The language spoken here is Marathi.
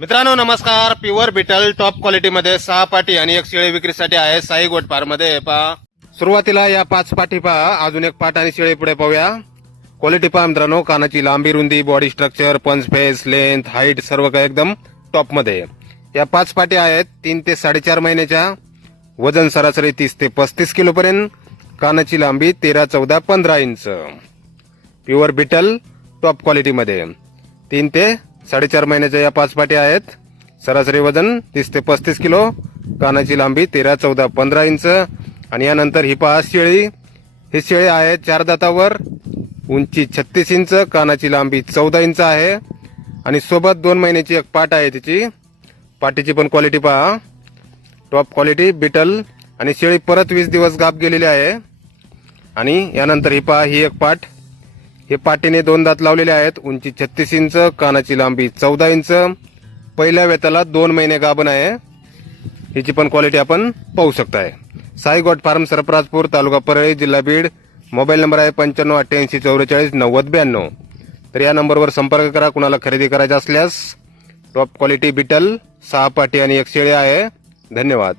मित्रांनो नमस्कार. प्युअर बिटल टॉप क्वालिटीमध्ये सहा पाटी आणि एक शेळी विक्रीसाठी आहे साई गोटमध्ये. पहा. सुरुवातीला या पाच पाठी पहा. अजून एक पाट आणि शेळी पुढे पाहूया. क्वालिटी पहा मित्रांनो. कानाची लांबी रुंदी body structure punch face length height सर्व काही एकदम टॉपमध्ये. या पाच पाटी आहेत तीन ते साडेचार महिन्याच्या. वजन सरासरी तीस ते पस्तीस किलो पर्यंत. कानाची लांबी तेरा चौदा पंधरा इंच. प्युअर बिटल टॉप क्वालिटीमध्ये तीन ते साडेचार महिन्याच्या या पाच पाट्या आहेत. सरासरी वजन तीस ते पस्तीस किलो कानाची लांबी तेरा चौदा पंधरा इंच. आणि यानंतर ही पहा शेळी. ही शेळी आहे चार दातावर उंची छत्तीस इंच कानाची लांबी चौदा इंच आहे. आणि सोबत दोन महिन्याची एक पाट आहे तिची. पाटीची पण क्वालिटी पहा. टॉप क्वालिटी बिटल आणि शेळी परत वीस दिवस गाप गेलेली आहे. आणि यानंतर ही पहा ही एक पाट. हे पाटीने दोन दात लावलेले आहेत. उंची छत्तीस इंच कानाची लांबी चौदा इंच. पहिल्या वेताला दोन महिने गाभण आहे. हिची पण क्वालिटी आपण पाहू शकताय. साई गोट फार्म सरफराजपूर तालुका परळी जिल्हा बीड. मोबाईल नंबर आहे पंच्याण्णव अठ्ठ्याऐंशी चौवेचाळीस नव्वद ब्याण्णव. तर या नंबरवर संपर्क करा. कुणाला खरेदी करायचा असल्यास टॉप क्वालिटी बिटल सहा पाटी आणि एक शेळी आहे. धन्यवाद.